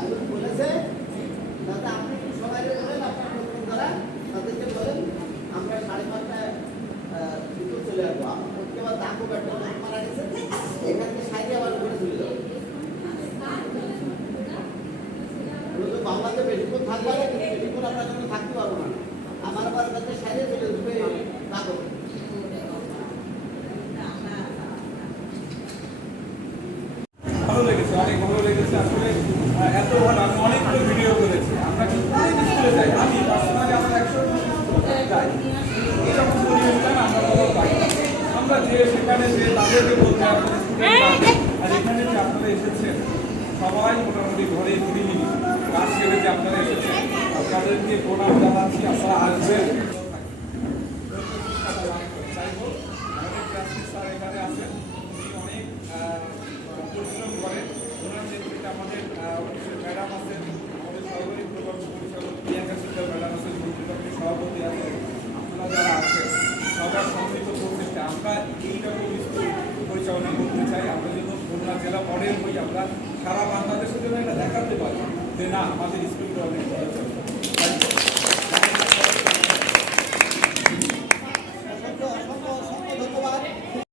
আমি বলেছে দাদা আপনি কি সবাই বলেন আপনার প্রথম দ্বারা তাদেরকে বলেন আমরা 5:30টায় ভিতর চলে আসবো। আমার পক্ষে আবার দাগও একটা লোক মারা গেছে, এখান থেকে সাইডে আবার ঘুরে চলে যাবো। বাংলাতে বেশিক্ষণ থাকবো না, কিন্তু বেশিক্ষণ আপনার জন্য থাকতে পারবো না। আমার আবার কাছে সাইডে চলে যাবে দাগও। ভালো লেগেছে, অনেক ভালো লেগেছে। আসলে এত ভালো, আমি অনেকগুলো ভিডিও করেছি। আমরা কিন্তু স্কুলে যাই, আমি পার্সোনালি আমরা 100 যাই, এরকম পরিবেশটা না আমরা কোথাও পাই না। আমরা যে সেখানে যে তাদেরকে বলতে আপনাদের আর এখানে যে আপনারা এসেছেন সবাই মোটামুটি ঘরে গৃহিণী, কাজ ছেড়ে যে আপনারা এসেছেন আপনাদেরকে প্রণাম জানাচ্ছি। আপনারা আসবেন। স্যার এখানে আছেন, উনি অনেক পরিশ্রম করেন। ওনার নেতৃত্বে আমাদের অফিসের ম্যাডাম আছেন, আমাদের সহকারী প্রকল্প পরিচালক প্রিয়াঙ্কা সিদ্ধার ম্যাডাম আছেন, মন্ত্রী সভাপতি আছেন, আপনারা যারা আছেন সবার সম্মিলিত প্রচেষ্টা আমরা এইরকম স্কুল পরিচালনা করতে চাই। আমরা যেন খুলনা জেলা মডেল হই, আমরা সারা বাংলাদেশের জন্য এটা দেখাতে পারি যে না আমাদের স্কুলটা অনেক ভালো চলছে।